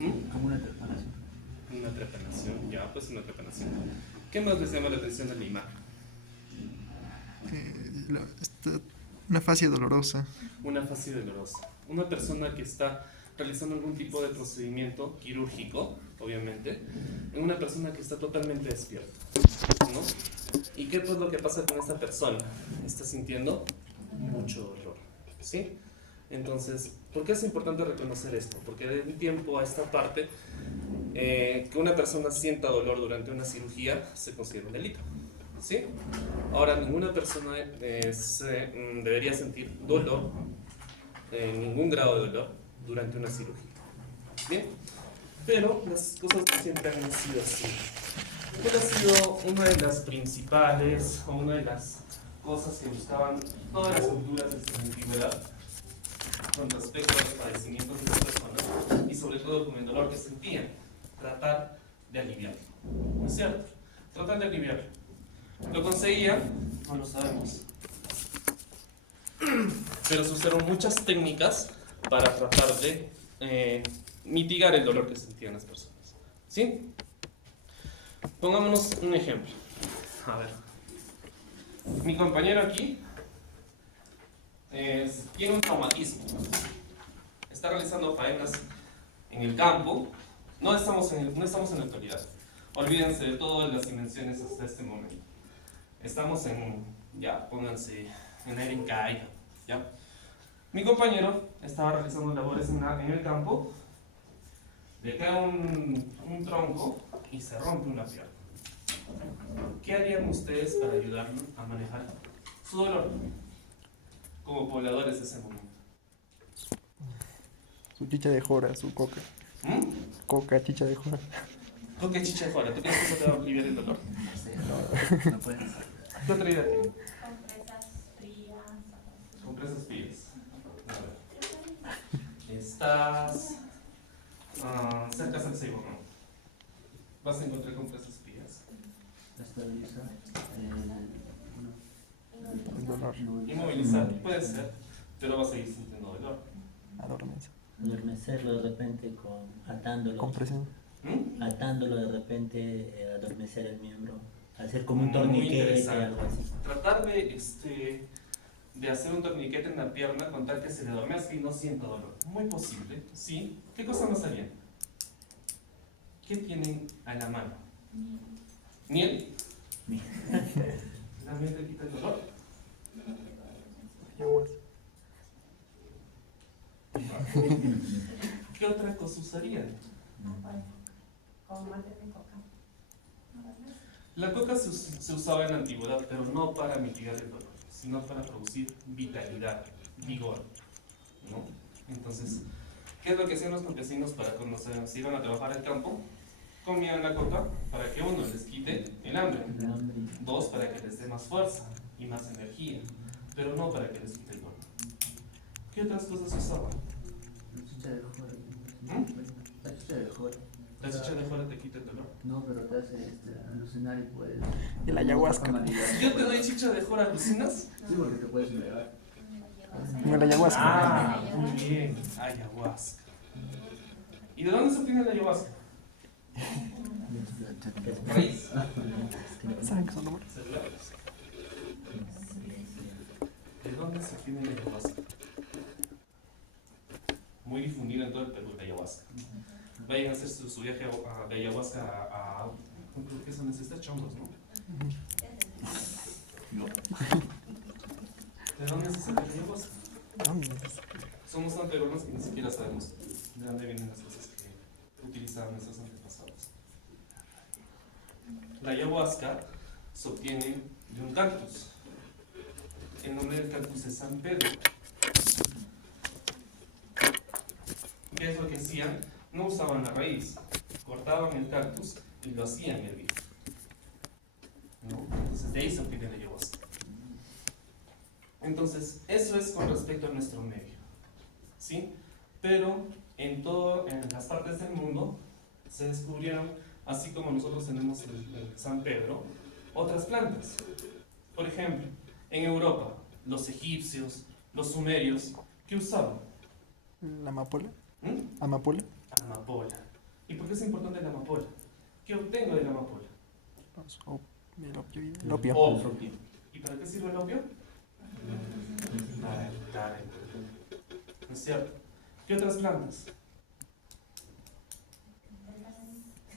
Como una trepanación. Una trepanación, ya, pues una trepanación. ¿Qué más les llama la atención de la imagen? Una fascia dolorosa. Una fascia dolorosa. Una persona que está realizando algún tipo de procedimiento quirúrgico, obviamente, en una persona que está totalmente despierta, ¿no? ¿Y qué es lo que pasa con esta persona? Está sintiendo mucho dolor, ¿sí? Entonces, ¿por qué es importante reconocer esto? Porque de un tiempo a esta parte, que una persona sienta dolor durante una cirugía se considera un delito, ¿sí? Ahora, ninguna persona debería sentir dolor, ningún grado de dolor, durante una cirugía, ¿bien? Pero las cosas no siempre han sido así. ¿Cuál ha sido una de las principales o una de las cosas que buscaban todas las culturas desde la antigüedad con respecto a los padecimientos de las personas y sobre todo con el dolor que sentían? Tratar de aliviarlo, ¿no es cierto? Tratar de aliviarlo. ¿Lo conseguían? No lo sabemos. Pero se usaron muchas técnicas para tratar de mitigar el dolor que sentían las personas, ¿sí? Pongámonos un ejemplo. A ver. Mi compañero aquí tiene un traumatismo. Está realizando faenas en el campo. No estamos en la actualidad. Olvídense de todas las dimensiones hasta este momento. Estamos en, ya, pónganse en aire en caída, ¿ya? Mi compañero estaba realizando labores en el campo, le cae un tronco y se rompe una pierna. ¿Qué harían ustedes para ayudarlo a manejar su dolor como pobladores de ese momento? Su chicha de jora, su coca. ¿Mm? Coca, chicha de jora. ¿Con qué chicha de jora? ¿Tú crees que eso te va a aliviar el dolor? No pueden hacer. ¿Qué otra idea tiene? Compresas frías. Compresas frías. A ver. Estás cerca del ceibo, ¿no? Vas a encontrar compresas frías. Estabiliza El dolor. Inmovilizar, puede ser, pero vas a seguir sintiendo dolor. Adormece. Adormecerlo de repente atándolo. Compresión. ¿Mm? Atándolo de repente, adormecer el miembro. Hacer como un Muy torniquete, interesante. algo así. Tratar de hacer un torniquete en la pierna con tal que se le adormezca y no sienta dolor. Muy posible, ¿sí? ¿Qué cosa más harían? ¿Qué tienen a la mano? ¿Miel? ¿La miel te quita el dolor? Ayahuasca. ¿Qué otra cosa usarían? Con mate de coca. La coca se usaba en la antigüedad, pero no para mitigar el dolor, sino para producir vitalidad, vigor, ¿no? Entonces, ¿qué es lo que hacían los campesinos para cuando se iban a trabajar al campo? Comían la coca para que uno les quite el hambre, dos para que les dé más fuerza y más energía, pero no para que les quite el dolor. ¿Qué otras cosas usaban? La chicha de jora. La chicha de jora. ¿La chicha de fuera te quita el dolor? No, pero te hace alucinar y puedes. Y la ayahuasca. Si yo te doy chicha de jora, ¿alucinas? Sí, porque te puedes elevar. Como la ayahuasca. Ah, muy bien, ayahuasca. ¿Y de dónde se obtiene la ayahuasca? Raíz. ¿Saben qué son los Celulares. ¿De dónde se obtiene la ayahuasca? Muy difundida en todo el Perú, la ayahuasca. Vayan a hacer su viaje de ayahuasca a ¿qué son estas? Chongos, ¿no? ¿De dónde se saca la ayahuasca? Somos tan peruanos que ni siquiera sabemos de dónde vienen las cosas que utilizaban nuestros antepasados. La ayahuasca se obtiene de un cactus. El nombre del cactus es San Pedro. ¿Qué es lo que hacían? No usaban la raíz, cortaban el cactus y lo hacían hervir, ¿no? Entonces de ahí se obtiene la ayahuasca. Entonces, eso es con respecto a nuestro medio, ¿sí? Pero en las partes del mundo se descubrieron, así como nosotros tenemos el San Pedro, otras plantas. Por ejemplo, en Europa, los egipcios, los sumerios, ¿qué usaban? La amapola. ¿Mm? Amapola. Amapola. qué es importante la amapola? ¿Qué obtengo de la amapola? El opio y el opio. Opio. ¿Y para qué sirve el opio? Para evitar el dolor. ¿No es cierto? ¿Qué otras plantas?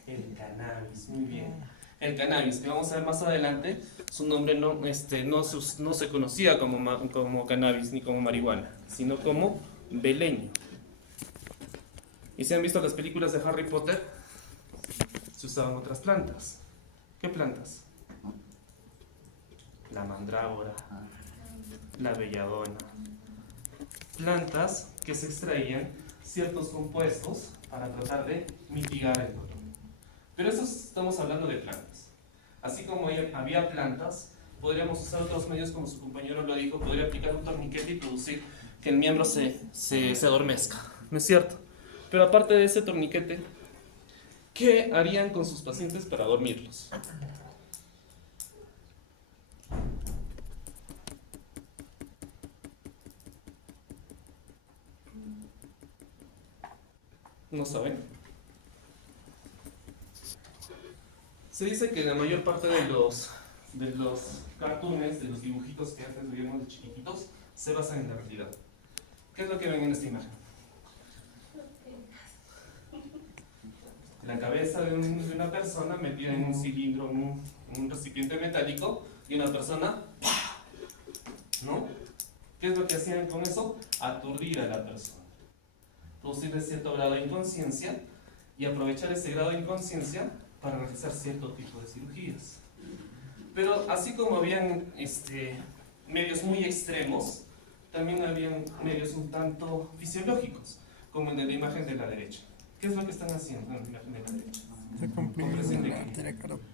El cannabis, muy bien. El cannabis, que vamos a ver más adelante, su nombre no se conocía como cannabis ni como marihuana, sino como beleño. Y si han visto las películas de Harry Potter, se usaban otras plantas. ¿Qué plantas? La mandrágora, la belladona. Plantas que se extraían ciertos compuestos para tratar de mitigar el dolor. Pero eso estamos hablando de plantas. Así como había plantas, podríamos usar otros medios, como su compañero lo dijo, podría aplicar un torniquete y producir que el miembro se adormezca, ¿no es cierto? Pero aparte de ese torniquete, ¿qué harían con sus pacientes para dormirlos? ¿No saben? Se dice que la mayor parte de los cartoons, de los dibujitos que antes veíamos de chiquititos, se basan en la realidad. ¿Qué es lo que ven en esta imagen? La cabeza de una persona metida en un cilindro, en un recipiente metálico, y una persona, ¿no? ¿Qué es lo que hacían con eso? Aturdir a la persona, producirle cierto grado de inconsciencia y aprovechar ese grado de inconsciencia para realizar cierto tipo de cirugías. Pero así como habían medios muy extremos, también habían medios un tanto fisiológicos, como el de la imagen de la derecha. ¿Qué es lo que están haciendo en la imagen de la derecha? Se comprime Compresión de la qué? arteria carótida.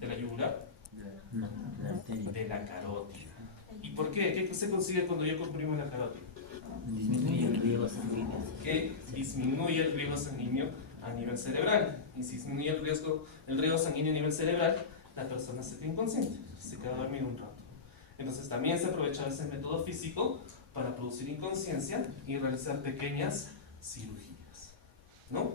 ¿De la yugular? No, la arteria. De la carótida. ¿Y por qué? ¿Qué se consigue cuando yo comprimo la carótida? Disminuye el riego sanguíneo. Que disminuye el riego sanguíneo a nivel cerebral. Y si disminuye el riego sanguíneo a nivel cerebral, la persona se queda inconsciente, se queda dormido un rato. Entonces también se aprovecha ese método físico para producir inconsciencia y realizar pequeñas cirugías, ¿no?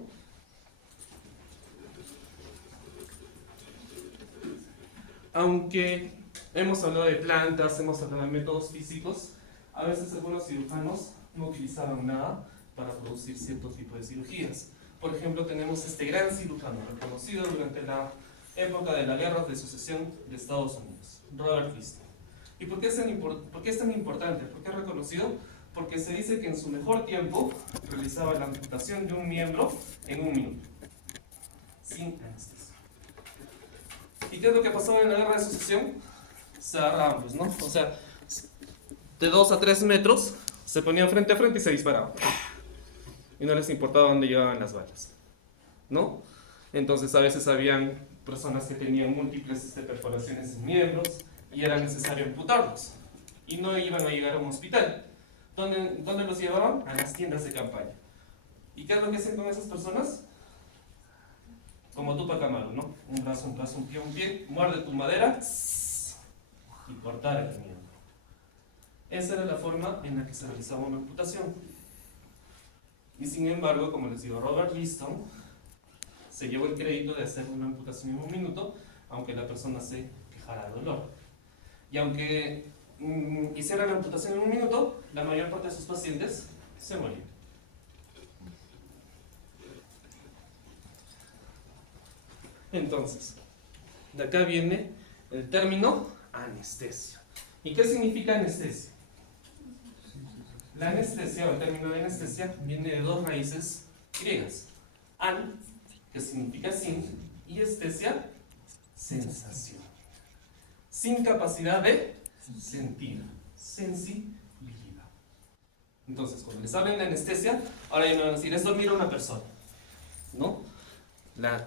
Aunque hemos hablado de plantas, hemos hablado de métodos físicos, a veces algunos cirujanos no utilizaban nada para producir cierto tipo de cirugías. Por ejemplo, tenemos este gran cirujano reconocido durante la época de la Guerra de Sucesión de Estados Unidos, Robert Lister. ¿Y por qué es tan importante? ¿Por qué es reconocido? Porque se dice que en su mejor tiempo realizaba la amputación de un miembro en 1 minuto, sin anestesia. ¿Y qué es lo que pasaba en la Guerra de Sucesión? Se agarraban, pues, ¿no? O sea, de 2 a 3 metros se ponían frente a frente y se disparaban. Y no les importaba dónde llegaban las balas, ¿no? Entonces a veces habían personas que tenían múltiples perforaciones en miembros y era necesario amputarlos. Y no iban a llegar a un hospital. ¿Dónde los llevaban? A las tiendas de campaña. ¿Y qué es lo que hacen con esas personas? Como Tupac Amaru, ¿no? Un brazo, un pie, muerde tu madera y cortar el miembro. Esa era la forma en la que se realizaba una amputación. Y sin embargo, como les digo, Robert Liston se llevó el crédito de hacer una amputación en 1 minuto, aunque la persona se quejara de dolor. Y aunque hiciera la amputación en 1 minuto, la mayor parte de sus pacientes se morían. Entonces, de acá viene el término anestesia. ¿Y qué significa anestesia? La anestesia, o el término de anestesia, viene de 2 raíces griegas. An, que significa sin, y estesia, sensación. Sin capacidad de sentir, sensibilidad. Entonces, cuando les hablan de anestesia, ahora ya me van a decir, es dormir a una persona, ¿no?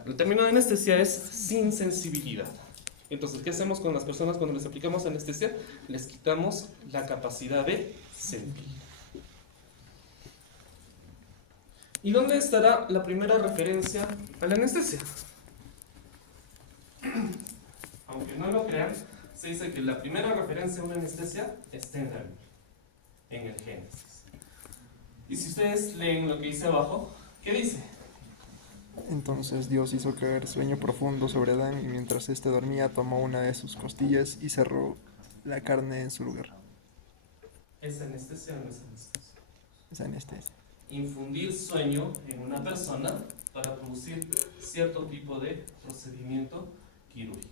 El término de anestesia es sin sensibilidad. Entonces, ¿qué hacemos con las personas cuando les aplicamos anestesia? Les quitamos la capacidad de sentir. ¿Y dónde estará la primera referencia a la anestesia? Aunque no lo crean, se dice que la primera referencia a una anestesia está en la Biblia, en el Génesis. Y si ustedes leen lo que dice abajo, ¿qué dice? Entonces Dios hizo caer sueño profundo sobre Adán y mientras éste dormía tomó una de sus costillas y cerró la carne en su lugar. ¿Es anestesia o no es anestesia? Es anestesia. Infundir sueño en una persona para producir cierto tipo de procedimiento quirúrgico,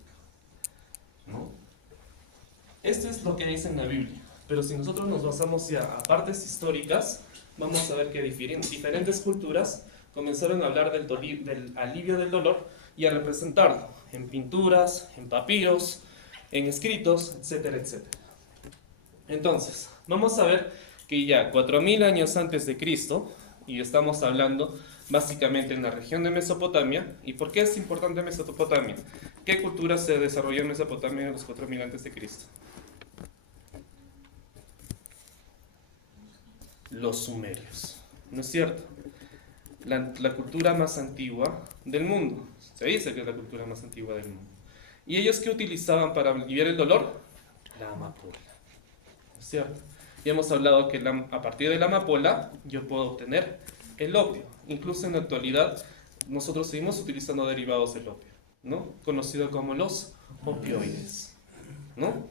¿no? Esto es lo que dice en la Biblia, pero si nosotros nos basamos ya a partes históricas, vamos a ver que diferentes culturas comenzaron a hablar del alivio del dolor y a representarlo en pinturas, en papiros, en escritos, etcétera, etcétera. Entonces, vamos a ver que ya 4000 años antes de Cristo, y estamos hablando básicamente en la región de Mesopotamia. ¿Y por qué es importante Mesopotamia? ¿Qué cultura se desarrolló en Mesopotamia en los 4000 antes de Cristo? Los sumerios, ¿no es cierto? La cultura más antigua del mundo. Se dice que es la cultura más antigua del mundo. ¿Y ellos qué utilizaban para aliviar el dolor? La amapola, ¿no es cierto? Y hemos hablado que a partir de la amapola yo puedo obtener el opio. Incluso en la actualidad nosotros seguimos utilizando derivados del opio, ¿no? Conocido como los opioides, ¿no?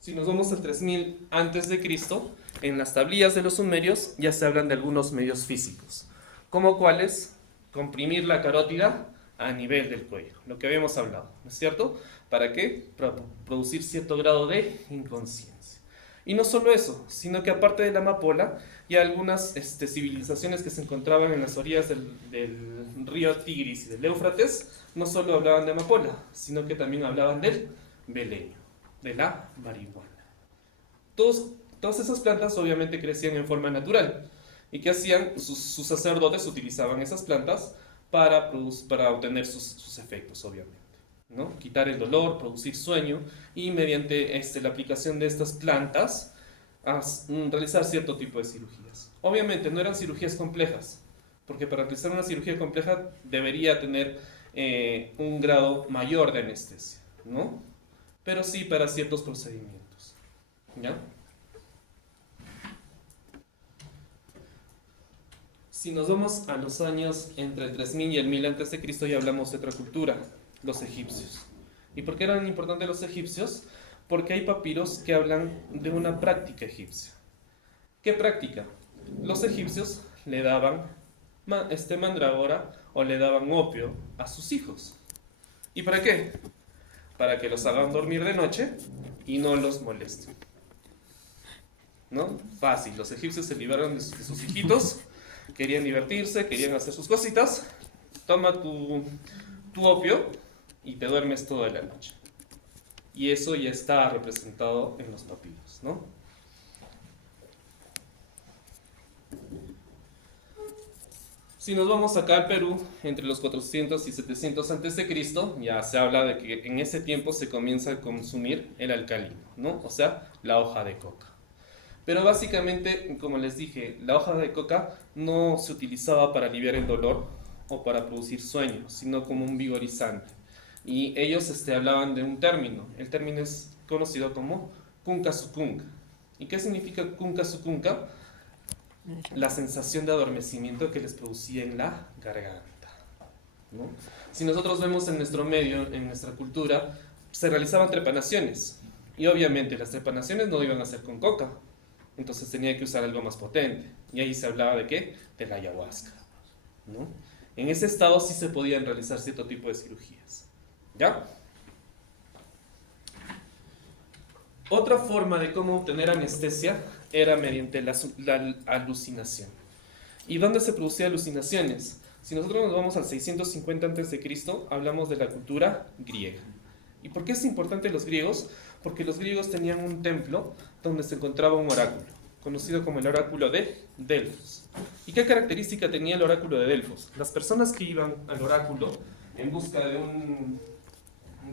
Si nos vamos al 3000 antes de Cristo, en las tablillas de los sumerios ya se hablan de algunos medios físicos, como cuáles comprimir la carótida a nivel del cuello, lo que habíamos hablado, ¿no es cierto? ¿Para qué? Para producir cierto grado de inconsciencia. Y no solo eso, sino que aparte de la amapola, ya algunas civilizaciones que se encontraban en las orillas del río Tigris y del Éufrates, no solo hablaban de amapola, sino que también hablaban del beleño, de la marihuana. Todas esas plantas obviamente crecían en forma natural. ¿Y qué hacían? Sus sacerdotes utilizaban esas plantas para obtener sus efectos, obviamente, ¿no? Quitar el dolor, producir sueño y mediante la aplicación de estas plantas realizar cierto tipo de cirugías. Obviamente no eran cirugías complejas, porque para realizar una cirugía compleja debería tener un grado mayor de anestesia, ¿no? Pero sí para ciertos procedimientos, ¿ya? Si nos vamos a los años entre el 3000 y el 1000 antes de Cristo, ya hablamos de otra cultura, los egipcios. ¿Y por qué eran importantes los egipcios? Porque hay papiros que hablan de una práctica egipcia. ¿Qué práctica? Los egipcios le daban mandrágora o le daban opio a sus hijos. ¿Y para qué? Para que los hagan dormir de noche y no los molesten, ¿no? Fácil, los egipcios se libraron de sus hijitos, querían divertirse, querían hacer sus cositas, toma tu opio y te duermes toda la noche. Y eso ya está representado en los papiros, ¿no? Si nos vamos acá al Perú, entre los 400 y 700 a.C., ya se habla de que en ese tiempo se comienza a consumir el alcalino, ¿no? O sea, la hoja de coca. Pero básicamente, como les dije, la hoja de coca no se utilizaba para aliviar el dolor o para producir sueño, sino como un vigorizante. Y ellos hablaban de un término. El término es conocido como kunka sukunka. ¿Y qué significa kunka sukunka? La sensación de adormecimiento que les producía en la garganta, ¿no? Si nosotros vemos en nuestro medio, en nuestra cultura, se realizaban trepanaciones. Y obviamente las trepanaciones no iban a ser con coca. Entonces tenía que usar algo más potente. Y ahí se hablaba de ¿qué? De la ayahuasca, ¿no? En ese estado sí se podían realizar cierto tipo de cirugías, ¿ya? Otra forma de cómo obtener anestesia era mediante la alucinación. ¿Y dónde se producían alucinaciones? Si nosotros nos vamos al 650 a.C., hablamos de la cultura griega. ¿Y por qué es importante los griegos? Porque los griegos tenían un templo donde se encontraba un oráculo, conocido como el oráculo de Delfos. ¿Y qué característica tenía el oráculo de Delfos? Las personas que iban al oráculo en busca de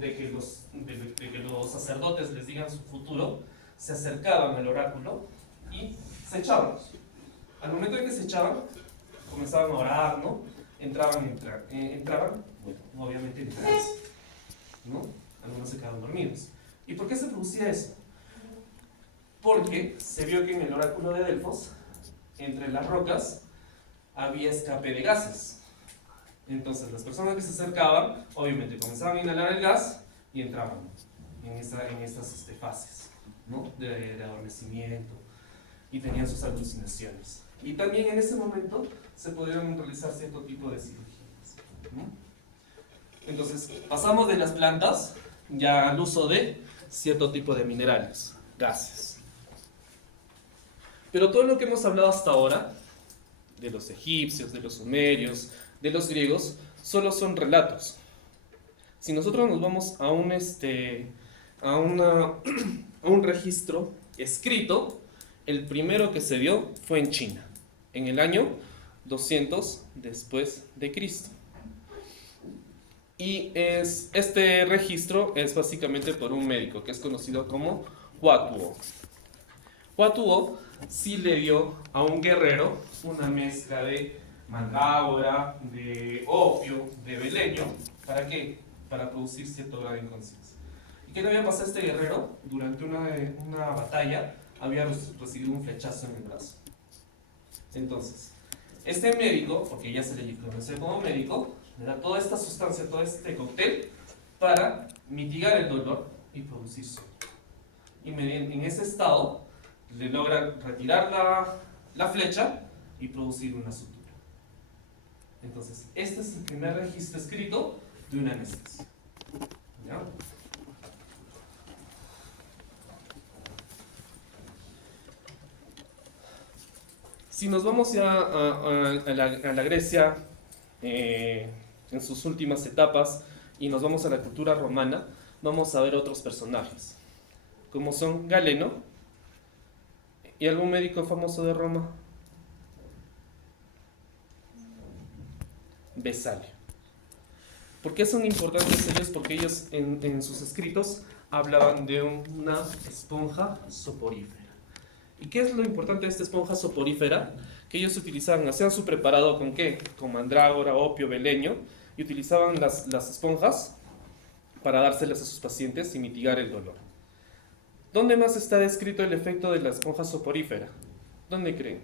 que los sacerdotes les digan su futuro, se acercaban al oráculo y se echaban. Al momento de que se echaban, comenzaban a orar, ¿no? Entraban, bueno, obviamente en trance, ¿no? Algunos se quedaban dormidos. ¿Y por qué se producía eso? Porque se vio que en el oráculo de Delfos, entre las rocas, había escape de gases. Entonces las personas que se acercaban, obviamente comenzaban a inhalar el gas y entraban en estas fases, ¿no? de adormecimiento, y tenían sus alucinaciones. Y también en ese momento se pudieron realizar cierto tipo de cirugías, ¿no? Entonces pasamos de las plantas ya al uso de cierto tipo de minerales, gases. Pero todo lo que hemos hablado hasta ahora, de los egipcios, de los sumerios, de los griegos, solo son relatos. Si nosotros nos vamos a un registro escrito, el primero que se dio fue en China, en el año 200 después de Cristo. Y este registro es básicamente por un médico que es conocido como Hua Tuo. Hua Tuo sí le dio a un guerrero una mezcla de mandrágora, de opio, de beleño. ¿Para qué? Para producir cierto grado de inconsciencia. ¿Y qué le había pasado a este guerrero? Durante una batalla había recibido un flechazo en el brazo. Entonces, este médico, porque ya se le conoce como médico, le da toda esta sustancia, todo este cóctel para mitigar el dolor y producir sueño. Y en ese estado le logra retirar la flecha y producir una sutura. Entonces, este es el primer registro escrito de una anestesia. ¿Ya? Si nos vamos ya a la Grecia en sus últimas etapas y nos vamos a la cultura romana, vamos a ver otros personajes, como son Galeno y algún médico famoso de Roma, Vesalio. ¿Por qué son importantes ellos? Porque ellos en sus escritos hablaban de una esponja soporífera. ¿Y qué es lo importante de esta esponja soporífera? Que ellos utilizaban, hacían su preparado ¿con qué? Con mandrágora, opio, beleño, y utilizaban las esponjas para dárselas a sus pacientes y mitigar el dolor. ¿Dónde más está descrito el efecto de la esponja soporífera? ¿Dónde creen?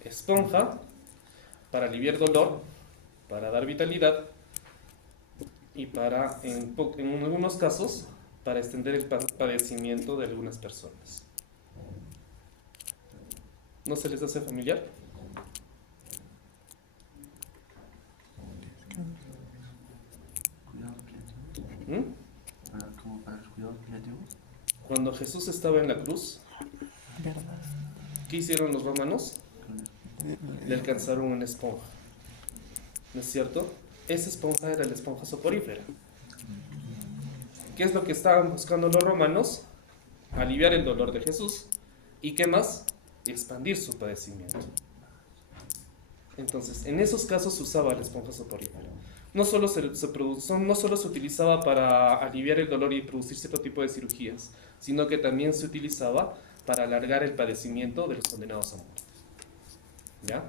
Esponja para aliviar dolor, para dar vitalidad y para, en algunos casos, para extender el padecimiento de algunas personas. ¿No se les hace familiar? Como para el cuidado paliativo. Cuando Jesús estaba en la cruz, ¿qué hicieron los romanos? Le alcanzaron una esponja, ¿no es cierto? Esa esponja era la esponja soporífera. ¿Qué es lo que estaban buscando los romanos? Aliviar el dolor de Jesús. ¿Y qué más? Expandir su padecimiento. Entonces, en esos casos se usaba la esponja soporífera. No solo se utilizaba para aliviar el dolor y producir cierto tipo de cirugías, sino que también se utilizaba para alargar el padecimiento de los condenados a muerte. ¿Ya?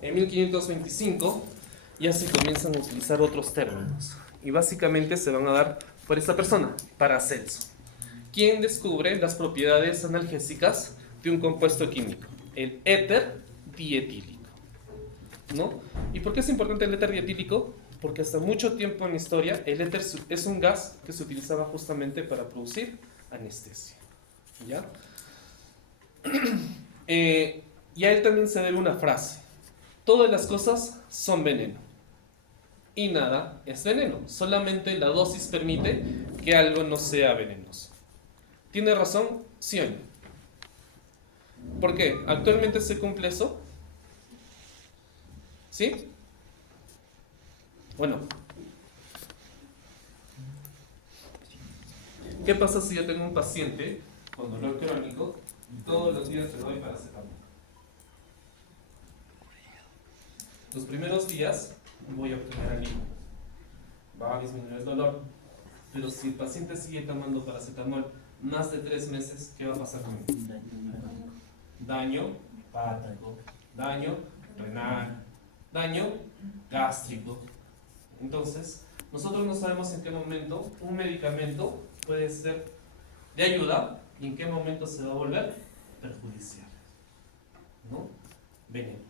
En 1525 ya se comienzan a utilizar otros términos y básicamente se van a dar por esta persona, Paracelso, quien descubre las propiedades analgésicas de un compuesto químico, el éter dietílico, ¿no? ¿Y por qué es importante el éter dietílico? Porque hasta mucho tiempo en la historia el éter es un gas que se utilizaba justamente para producir anestesia, ¿ya? Y a él también se debe una frase: todas las cosas son veneno y nada es veneno, solamente la dosis permite que algo no sea venenoso. ¿Tiene razón? ¿Sí o no? ¿Por qué? ¿Actualmente se cumple eso? ¿Sí? Bueno, ¿qué pasa si yo tengo un paciente con dolor crónico y todos los días le doy paracetamol? Los primeros días voy a obtener alivio, va a disminuir el dolor, pero si el paciente sigue tomando paracetamol más de 3 meses, ¿qué va a pasar con él? Daño hepático, daño renal, daño gástrico. Entonces, nosotros no sabemos en qué momento un medicamento puede ser de ayuda ¿Y en qué momento se va a volver perjudicial? ¿No? Veneno.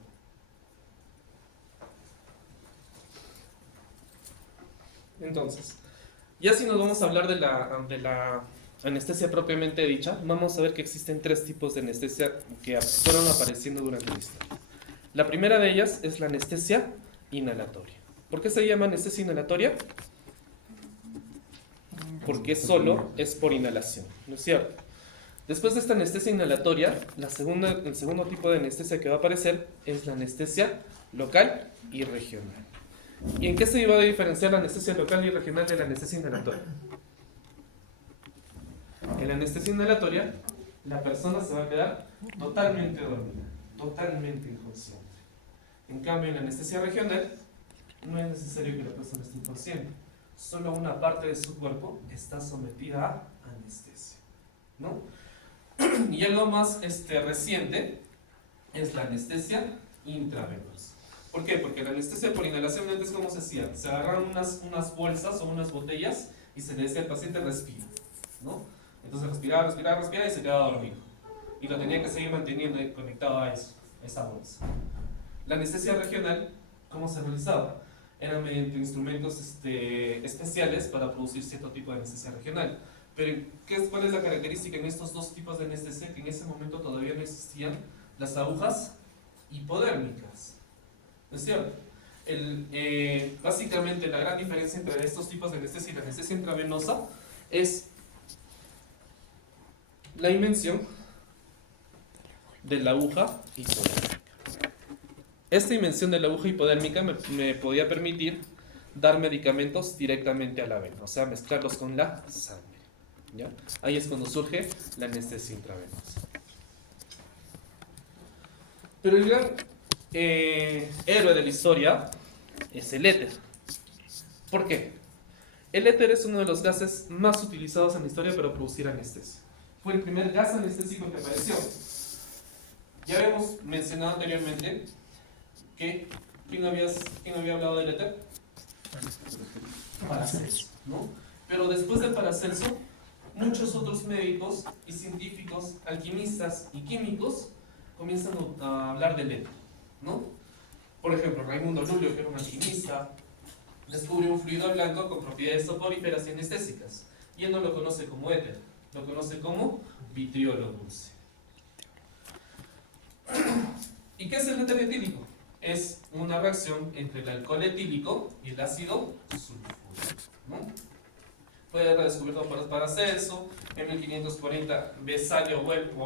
Entonces, ya si nos vamos a hablar de la anestesia propiamente dicha, vamos a ver que existen tres tipos de anestesia que fueron apareciendo durante la historia. La primera de ellas es la anestesia inhalatoria. ¿Por qué se llama anestesia inhalatoria? Porque solo es por inhalación, ¿no es cierto? Después de esta anestesia inhalatoria, el segundo tipo de anestesia que va a aparecer es la anestesia local y regional. ¿Y en qué se iba a diferenciar la anestesia local y regional de la anestesia inhalatoria? En la anestesia inhalatoria, la persona se va a quedar totalmente dormida, totalmente inconsciente. En cambio, en la anestesia regional, no es necesario que la persona esté inconsciente. Solo una parte de su cuerpo está sometida a anestesia, ¿no? Y algo más reciente es la anestesia intravenosa. ¿Por qué? Porque la anestesia por inhalación antes, ¿cómo se hacía? Se agarraron unas bolsas o unas botellas y se le decía al paciente respira, ¿no? Entonces respiraba y se quedaba dormido. Y lo tenía que seguir manteniendo conectado a eso, a esa bolsa. La anestesia regional, ¿cómo se realizaba? Era mediante instrumentos especiales para producir cierto tipo de anestesia regional. Pero ¿cuál es la característica en estos dos tipos de anestesia? Que en ese momento todavía no existían las agujas hipodérmicas. ¿No es cierto? Básicamente la gran diferencia entre estos tipos de anestesia y la anestesia intravenosa es la invención de la aguja hipodérmica. Esta invención de la aguja hipodérmica me podía permitir dar medicamentos directamente a la vena, o sea, mezclarlos con la sangre, ¿ya? Ahí es cuando surge la anestesia intravenosa. Pero el gran héroe de la historia es el éter. ¿Por qué? El éter es uno de los gases más utilizados en la historia para producir anestesia. Fue el primer gas anestésico que apareció. Ya habíamos mencionado anteriormente que ¿quién había hablado del éter? Paracelso, ¿no? Pero después de Paracelso, muchos otros médicos y científicos, alquimistas y químicos comienzan a hablar del éter, ¿no? Por ejemplo, Raimundo Lulio, que era un alquimista, descubrió un fluido blanco con propiedades soporíferas y anestésicas. Y él no lo conoce como éter, lo conoce como vitriolo dulce. ¿Y qué es el éter etílico? Es una reacción entre el alcohol etílico y el ácido sulfúrico, ¿no? Fue redescubierto por Paracelso. En 1540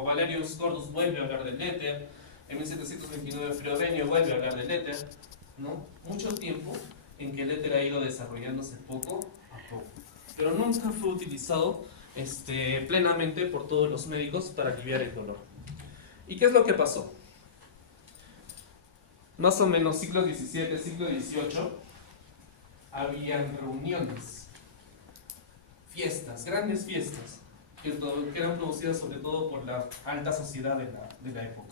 Valerius Cordus vuelve a hablar del éter. En 1729 Friodenio vuelve a hablar del éter, ¿no? Mucho tiempo en que el éter ha ido desarrollándose poco a poco, pero nunca fue utilizado plenamente por todos los médicos para aliviar el dolor. ¿Y qué es lo que pasó? Más o menos siglo XVII, siglo XVIII, habían reuniones, fiestas, grandes fiestas, que eran producidas sobre todo por la alta sociedad de la época.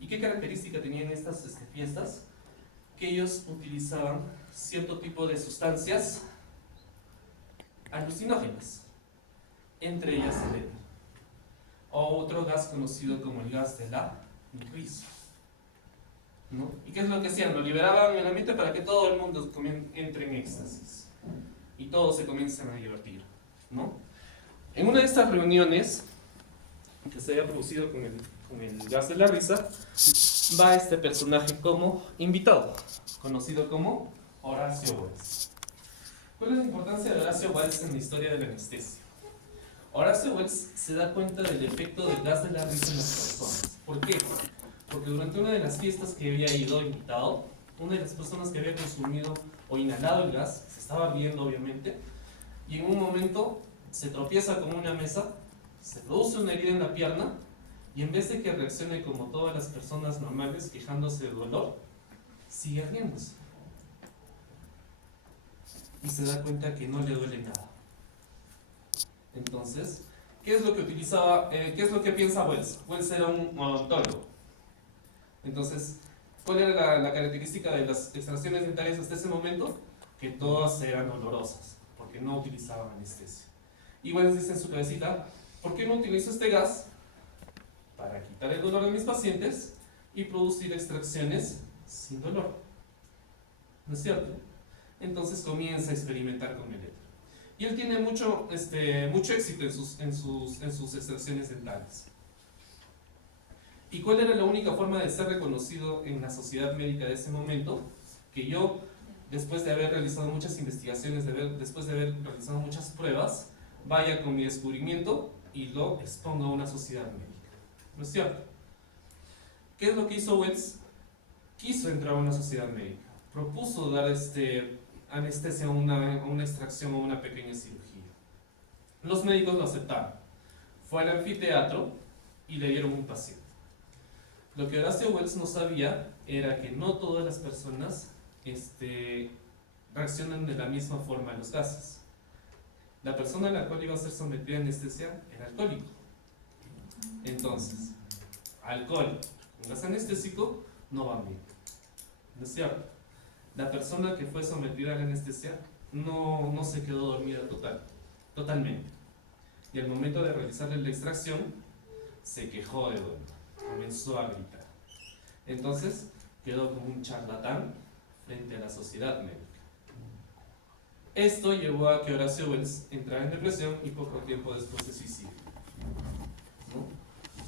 ¿Y qué característica tenían estas fiestas? Que ellos utilizaban cierto tipo de sustancias alucinógenas, entre ellas el éter, o otro gas conocido como el gas de la risa, ¿no? ¿Y qué es lo que hacían? Lo liberaban en el ambiente para que todo el mundo entre en éxtasis y todos se comiencen a divertir, ¿no? En una de estas reuniones que se había producido con el gas de la risa, va este personaje como invitado, conocido como Horacio Wells. ¿Cuál es la importancia de Horacio Wells en la historia de la anestesia? Horacio Wells se da cuenta del efecto del gas de la risa en las personas. ¿Por qué? Porque durante una de las fiestas que había ido invitado, una de las personas que había consumido o inhalado el gas, se estaba riendo obviamente, y en un momento se tropieza con una mesa, se produce una herida en la pierna, y en vez de que reaccione como todas las personas normales, quejándose de dolor, sigue riéndose. Y se da cuenta que no le duele nada. Entonces, ¿qué es lo que qué es lo que piensa Wells? Wells era un odontólogo. Entonces, ¿cuál era la característica de las extracciones dentarias hasta ese momento? Que todas eran dolorosas, porque no utilizaban anestesia. Y Wells dice en su cabecita, ¿Por qué no utilizo este gas? Para quitar el dolor de mis pacientes y producir extracciones sin dolor. ¿No es cierto? Entonces comienza a experimentar con el éter. Y él tiene mucho éxito en sus extracciones dentales. ¿Y cuál era la única forma de ser reconocido en la sociedad médica de ese momento? Que yo, después de haber realizado muchas investigaciones, después de haber realizado muchas pruebas, vaya con mi descubrimiento y lo exponga a una sociedad médica. ¿No es cierto? ¿Qué es lo que hizo Wells? Quiso entrar a una sociedad médica. Propuso dar anestesia a una extracción o una pequeña cirugía. Los médicos lo aceptaron. Fue al anfiteatro y le dieron un paciente. Lo que Horacio Wells no sabía era que no todas las personas reaccionan de la misma forma a los gases. La persona a la cual iba a ser sometida a anestesia era alcohólico. Entonces, alcohol con gas anestésico no va bien. ¿No es cierto? La persona que fue sometida a la anestesia no se quedó dormida totalmente. Y al momento de realizarle la extracción, se quejó de dolor. Comenzó a gritar. Entonces, quedó como un charlatán frente a la sociedad médica. Esto llevó a que Horacio Wells entrara en depresión y poco tiempo después se suicidó. ¿No?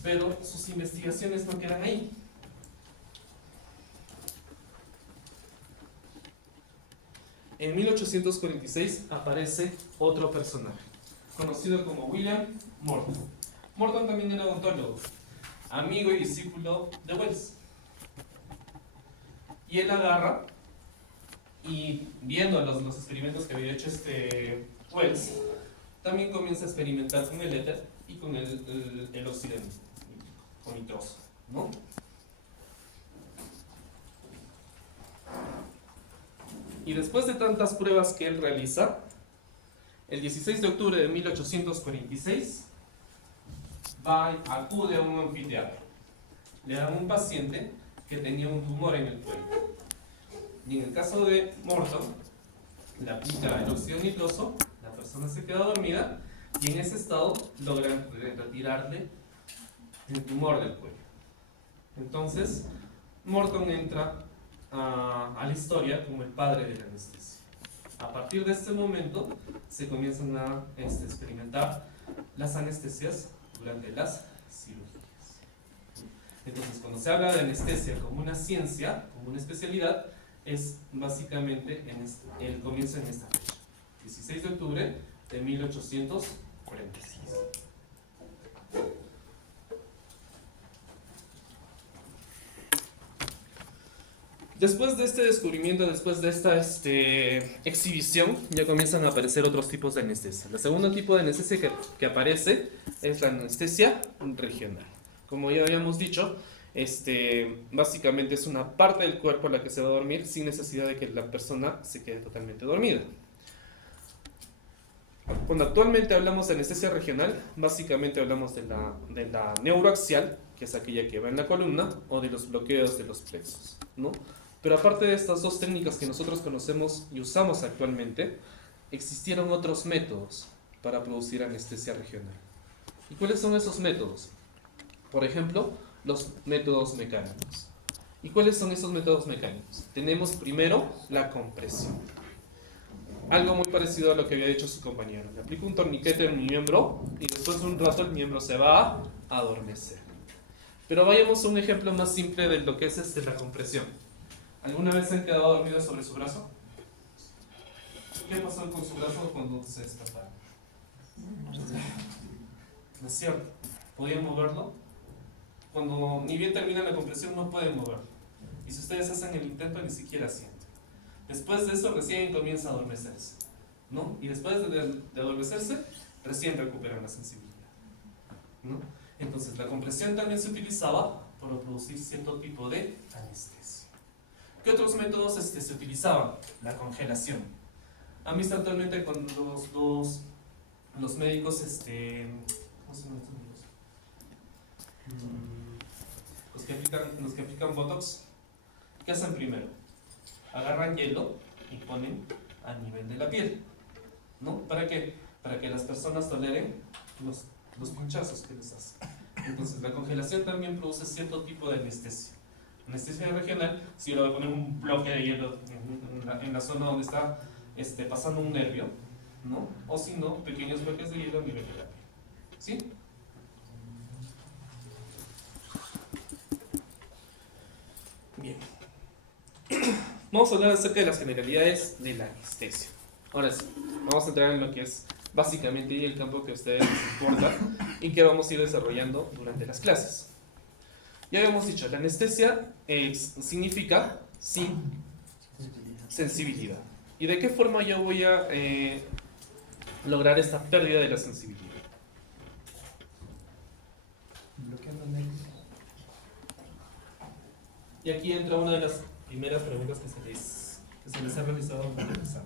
Pero sus investigaciones no quedan ahí. En 1846 aparece otro personaje, conocido como William Morton. Morton también era odontólogo, amigo y discípulo de Wells. Y él agarra y, viendo los experimentos que había hecho Wells, también comienza a experimentar con el éter y con el óxido nitroso, ¿no? Y después de tantas pruebas que él realiza, el 16 de octubre de 1846, acude a un anfiteatro. Le dan un paciente que tenía un tumor en el cuello. Y en el caso de Morton, le aplica el óxido nitroso, la persona se queda dormida y en ese estado logran retirarle el tumor del cuello. Entonces, Morton entra a la historia como el padre de la anestesia. A partir de este momento se comienzan a experimentar las anestesias durante las cirugías. Entonces, cuando se habla de anestesia como una ciencia, como una especialidad, es básicamente el comienzo en esta fecha, 16 de octubre de 1846. Después de este descubrimiento, después de esta exhibición, ya comienzan a aparecer otros tipos de anestesia. El segundo tipo de anestesia que aparece es la anestesia regional. Como ya habíamos dicho, básicamente es una parte del cuerpo a la que se va a dormir sin necesidad de que la persona se quede totalmente dormida. Cuando actualmente hablamos de anestesia regional, básicamente hablamos de la neuroaxial, que es aquella que va en la columna, o de los bloqueos de los plexos, ¿no? Pero aparte de estas dos técnicas que nosotros conocemos y usamos actualmente, existieron otros métodos para producir anestesia regional. ¿Y cuáles son esos métodos? Por ejemplo, los métodos mecánicos. ¿Y cuáles son esos métodos mecánicos? Tenemos primero la compresión. Algo muy parecido a lo que había dicho su compañero. Le aplico un torniquete en mi miembro y después de un rato el miembro se va a adormecer. Pero vayamos a un ejemplo más simple de lo que es la compresión. ¿Alguna vez se han quedado dormidos sobre su brazo? ¿Qué pasó con su brazo cuando se destaparon? ¿No es cierto? ¿Podían moverlo? Cuando ni bien termina la compresión no pueden moverlo. Y si ustedes hacen el intento ni siquiera sienten. Después de eso recién comienza a adormecerse, ¿no? Y después de adormecerse recién recuperan la sensibilidad, ¿no? Entonces la compresión también se utilizaba para producir cierto tipo de anestesia. ¿Qué otros métodos se utilizaban? La congelación. Han visto actualmente con los médicos, ¿cómo se llaman estos médicos? Los que aplican Botox. ¿Qué hacen primero? Agarran hielo y ponen a nivel de la piel, ¿no? ¿Para qué? Para que las personas toleren los pinchazos que les hace. Entonces, la congelación también produce cierto tipo de anestesia. Anestesia regional, si yo le voy a poner un bloque de hielo en la zona donde está pasando un nervio, ¿no? O si no, pequeños bloques de hielo a nivel de la piel. ¿Sí? Bien. Vamos a hablar acerca de las generalidades de la anestesia. Ahora sí, vamos a entrar en lo que es básicamente el campo que a ustedes les importa y que vamos a ir desarrollando durante las clases. Ya habíamos dicho, la anestesia significa sin sensibilidad. ¿Y de qué forma yo voy a lograr esta pérdida de la sensibilidad? Bloqueando nervios. Y aquí entra una de las primeras preguntas que se les ha realizado en el examen.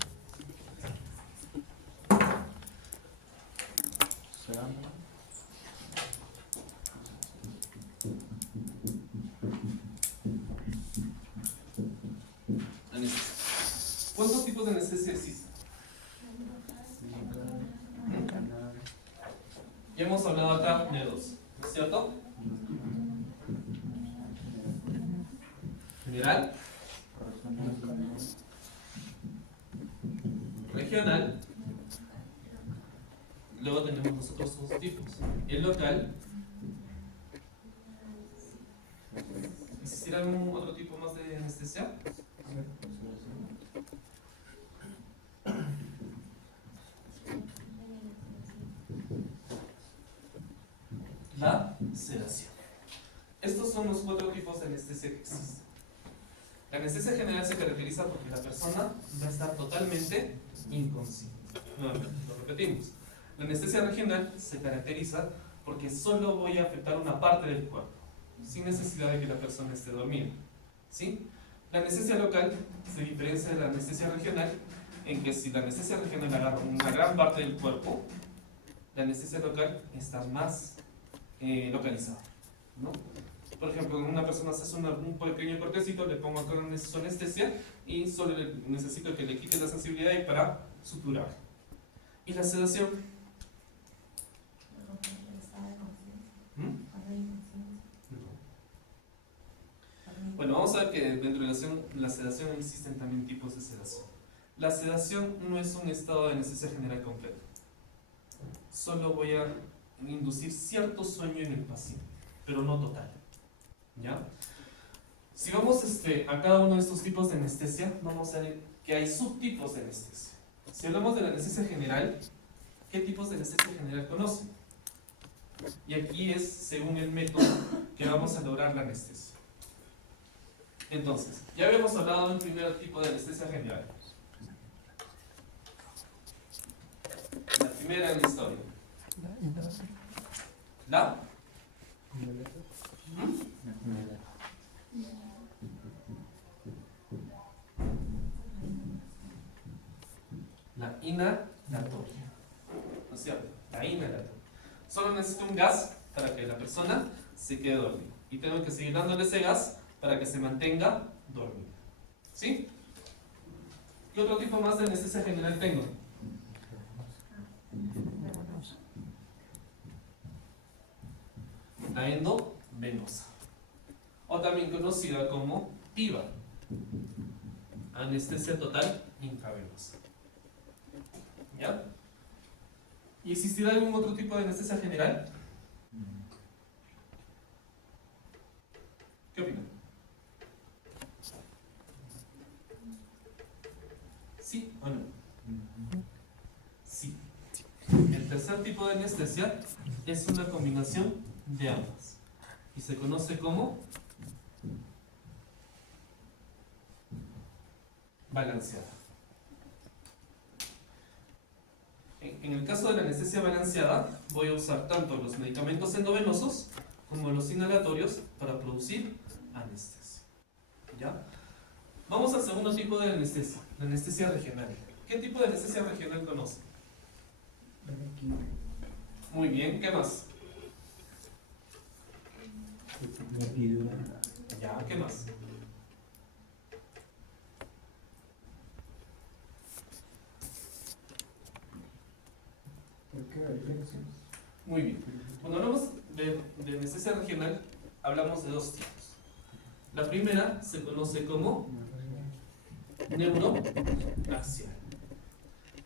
Anestesia. ¿Cuántos tipos de anestesia existen? Ya hemos hablado acá de dos, ¿no es cierto? General, regional, luego tenemos los otros dos tipos. El local. ¿Existirá algún otro tipo más de anestesia? La sedación. Estos son los 4 tipos de anestesia que existen. La anestesia general se caracteriza porque la persona va a estar totalmente inconsciente. Nuevamente, lo repetimos. La anestesia regional se caracteriza porque solo voy a afectar una parte del cuerpo, sin necesidad de que la persona esté dormida. ¿Sí? La anestesia local se diferencia de la anestesia regional en que si la anestesia regional agarra una gran parte del cuerpo, la anestesia local está más localizada, ¿no? Por ejemplo, una persona se hace un pequeño cortecito, le pongo acá su anestesia y solo necesito que le quite la sensibilidad y para suturar. ¿Y la sedación? ¿Mm? Bueno, vamos a ver que dentro de la sedación existen también tipos de sedación. La sedación no es un estado de anestesia general completo. Solo voy a inducir cierto sueño en el paciente, pero no total. ¿Ya? Si vamos a cada uno de estos tipos de anestesia, vamos a ver que hay subtipos de anestesia. Si hablamos de la anestesia general, ¿qué tipos de anestesia general conocen? Y aquí es según el método que vamos a lograr la anestesia. Entonces, ya habíamos hablado de un primer tipo de anestesia general. La primera en la historia. ¿La? La inhalatoria. ¿No es cierto? La inhalatoria. Solo necesito un gas para que la persona se quede dormida. Y tengo que seguir dándole ese gas para que se mantenga dormida. ¿Sí? ¿Qué otro tipo más de anestesia general tengo? La endovenosa, o también conocida como TIVA, anestesia total intravenosa. ¿Ya? ¿Y existirá algún otro tipo de anestesia general? ¿Qué opinan? ¿Sí o no? Sí. El tercer tipo de anestesia es una combinación de ambas y se conoce como balanceada. En el caso de la anestesia balanceada, voy a usar tanto los medicamentos endovenosos como los inhalatorios para producir anestesia. ¿Ya? Vamos al segundo tipo de anestesia, la anestesia regional. ¿Qué tipo de anestesia regional conocen? Muy bien, ¿qué más? La epidural. Ya, ¿qué más? Muy bien. regional hablamos de dos tipos. La primera se conoce como neuroaxial.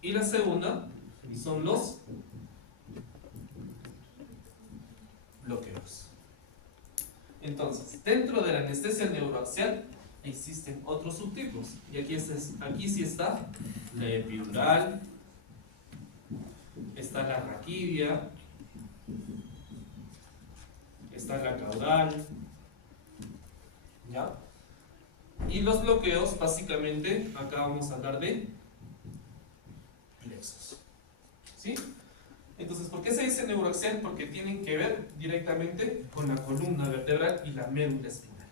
Y la segunda son los bloqueos. Entonces, dentro de la anestesia neuroaxial existen otros subtipos. Y aquí sí está la epidural, está la raquidia, está la caudal, ¿ya? Y los bloqueos, básicamente, acá vamos a hablar de plexos. ¿Sí? Entonces, ¿por qué se dice neuroaxial? Porque tienen que ver directamente con la columna vertebral y la médula espinal,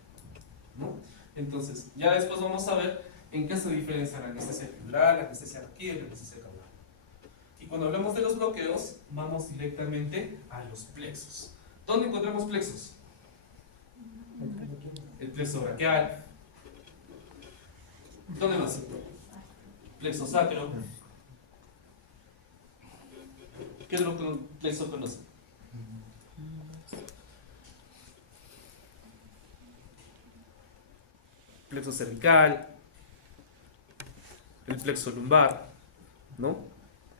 ¿no? Entonces, ya después vamos a ver en qué se diferencia la anestesia epidural, la anestesia raquídea y la anestesia caudal. Y cuando hablamos de los bloqueos, vamos directamente a los plexos. ¿Dónde encontramos plexos? El plexo braquial. ¿Dónde más? Plexo sacro. ¿Qué es lo que un plexo conoce? Plexo cervical, el plexo lumbar, ¿no?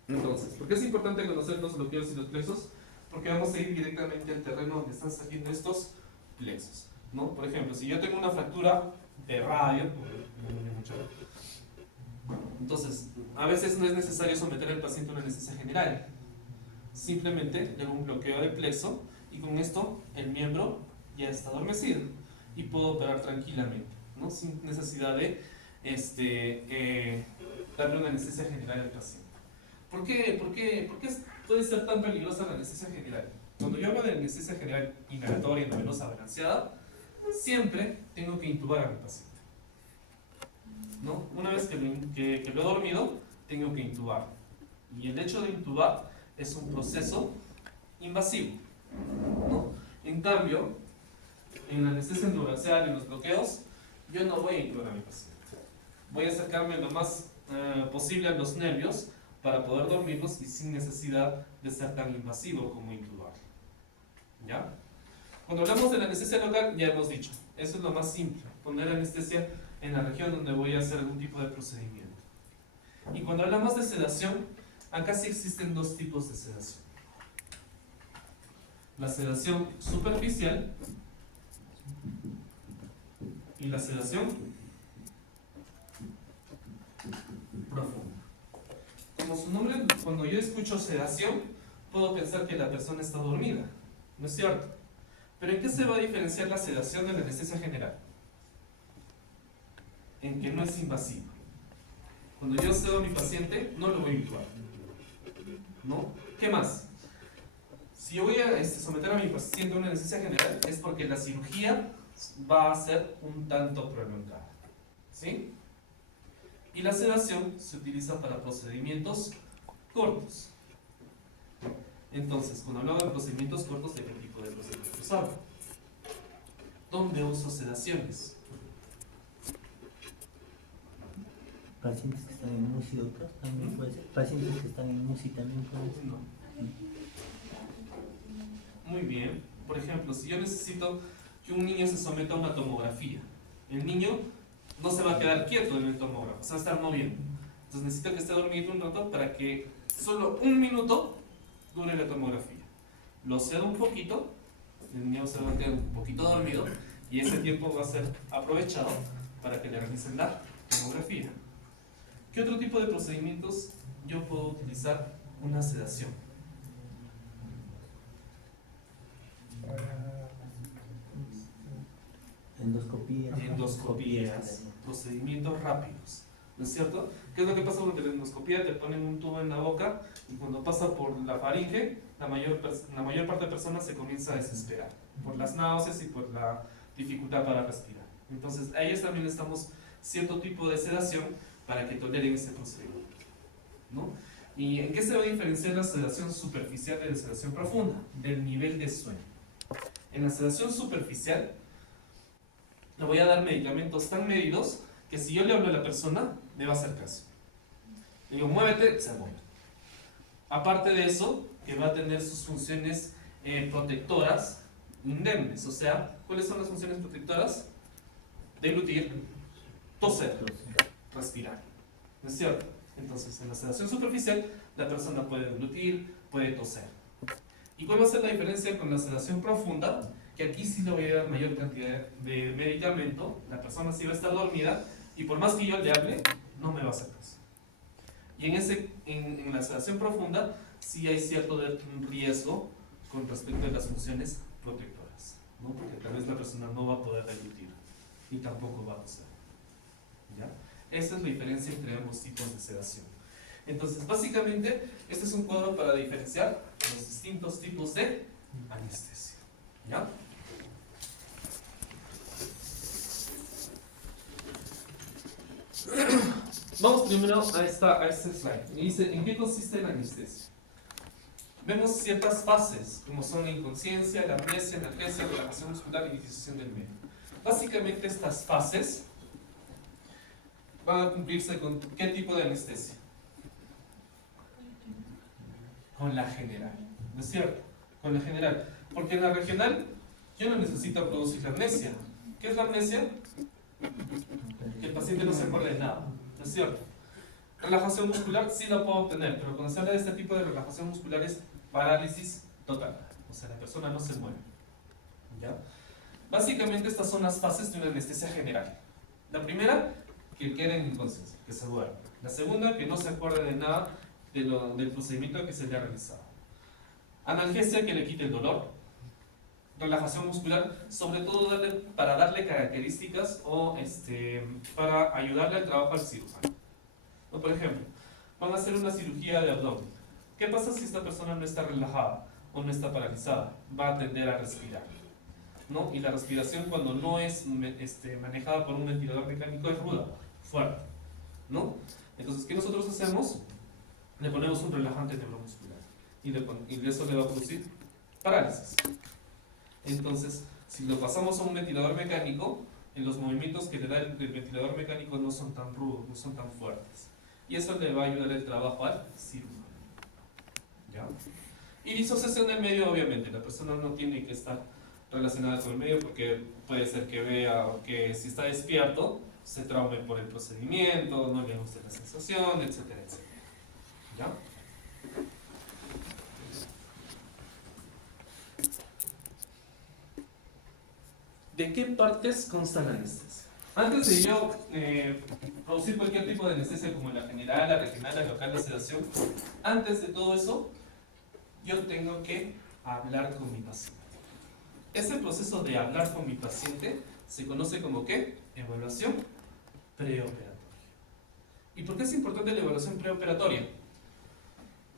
Entonces, ¿por qué es importante conocer los bloqueos y los plexos? Porque vamos a ir directamente al terreno donde están saliendo estos plexos, ¿no? Por ejemplo, si yo tengo una fractura de radio, entonces, a veces no es necesario someter al paciente a una anestesia general. Simplemente le hago un bloqueo de plexo y con esto el miembro ya está adormecido y puedo operar tranquilamente, ¿no? Sin necesidad de darle una anestesia general al paciente. ¿Por qué puede ser tan peligrosa la anestesia general? Cuando yo hablo de anestesia general inhalatoria endovenosa balanceada, siempre tengo que intubar a mi paciente, ¿no? Una vez que lo he dormido, tengo que intubar. Y el hecho de intubar es un proceso invasivo, ¿no? En cambio, en la anestesia endovenosa y los bloqueos, yo no voy a intubar a mi paciente. Voy a acercarme lo más posible a los nervios para poder dormirlos y sin necesidad de ser tan invasivo como intubar. ¿Ya? Cuando hablamos de la anestesia local, ya hemos dicho, eso es lo más simple, poner anestesia en la región donde voy a hacer algún tipo de procedimiento. Y cuando hablamos de sedación, acá sí existen dos tipos de sedación. La sedación superficial y la sedación profunda. Como su nombre, cuando yo escucho sedación, puedo pensar que la persona está dormida, ¿no es cierto? Pero ¿en qué se va a diferenciar la sedación de la anestesia general? En que no es invasiva. Cuando yo sedo a mi paciente, no lo voy a intubar, ¿no? ¿Qué más? Si yo voy a someter a mi paciente a una anestesia general, es porque la cirugía va a ser un tanto prolongada, ¿sí? Y la sedación se utiliza para procedimientos cortos. Entonces, cuando hablamos de procedimientos cortos, ¿de qué tipo de procedimientos hablo? ¿Dónde uso sedaciones? Pacientes que están en UCI, doctor, también puede ser. Pacientes que están en UCI también puede ser. No. Muy bien. Por ejemplo, si yo necesito que un niño se someta a una tomografía, el niño no se va a quedar quieto en el tomógrafo, se va a estar moviendo. Entonces necesito que esté dormido un rato para que solo un minuto dure la tomografía. Lo cedo un poquito, el niño se va a quedar un poquito dormido y ese tiempo va a ser aprovechado para que le realicen la tomografía. ¿Qué otro tipo de procedimientos yo puedo utilizar una sedación? Endoscopías, procedimientos rápidos, ¿no es cierto? ¿Qué es lo que pasa con la endoscopía? Te ponen un tubo en la boca y cuando pasa por la faringe, la mayor parte de personas se comienza a desesperar por las náuseas y por la dificultad para respirar. Entonces, a ellos también les damos cierto tipo de sedación para que toleren ese procedimiento, ¿no? ¿Y en qué se va a diferenciar la sedación superficial de la sedación profunda? Del nivel de sueño. En la sedación superficial, le voy a dar medicamentos tan medidos que si yo le hablo a la persona, me va a hacer caso. Le digo, muévete, se mueve. Aparte de eso, que va a tener sus funciones protectoras indemnes. O sea, ¿cuáles son las funciones protectoras? Deglutir, toser, respirar. ¿No es cierto? Entonces, en la sedación superficial, la persona puede deglutir, puede toser. ¿Y cuál va a ser la diferencia con la sedación profunda? Que aquí sí le voy a dar mayor cantidad de medicamento, la persona sí va a estar dormida, y por más que yo le hable, no me va a hacer caso. Y en la sedación profunda, sí hay cierto riesgo con respecto a las funciones protectoras, ¿no? Porque tal vez la persona no va a poder deglutir y tampoco va a toser. ¿Ya? Esa es la diferencia entre ambos tipos de sedación. Entonces, básicamente, este es un cuadro para diferenciar los distintos tipos de anestesia. ¿Ya? Vamos primero a este slide. Y dice, ¿en qué consiste la anestesia? Vemos ciertas fases, como son la inconsciencia, la amnesia, analgesia, relajación muscular y disociación del medio. Básicamente estas fases van a cumplirse con ¿qué tipo de anestesia? Con la general, ¿no es cierto? Con la general. Porque en la regional yo no necesito producir la amnesia. ¿Qué es la amnesia? Que el paciente no se acuerde de nada, ¿no es cierto? Relajación muscular sí la puedo obtener, pero cuando se habla de este tipo de relajación muscular es parálisis total. O sea, la persona no se mueve. ¿Ya? Básicamente estas son las fases de una anestesia general. La primera, que quede en inconsciencia, que se duerma. La segunda, que no se acuerde de nada del procedimiento que se le ha realizado. Analgesia, que le quite el dolor. Relajación muscular, sobre todo para darle características o para ayudarle al trabajo al cirujano. O por ejemplo, van a hacer una cirugía de abdomen. ¿Qué pasa si esta persona no está relajada o no está paralizada? Va a tender a respirar, ¿no? Y la respiración, cuando no es manejada por un ventilador mecánico, es ruda, fuerte, ¿no? Entonces, ¿qué nosotros hacemos? Le ponemos un relajante neuromuscular y de eso le va a producir parálisis. Entonces, si lo pasamos a un ventilador mecánico, en los movimientos que le da el ventilador mecánico no son tan rudos, no son tan fuertes. Y eso le va a ayudar el trabajo al cirujano. ¿Ya? Y disociación del medio, obviamente. La persona no tiene que estar relacionada con el medio porque puede ser que vea que si está despierto, se traume por el procedimiento, no le guste la sensación, etcétera, etcétera. ¿Ya? ¿De qué partes consta la anestesia? Antes de yo producir cualquier tipo de anestesia como la general, la regional, la local, la sedación, antes de todo eso, yo tengo que hablar con mi paciente. Ese proceso de hablar con mi paciente se conoce como ¿qué? Evaluación preoperatoria. ¿Y por qué es importante la evaluación preoperatoria?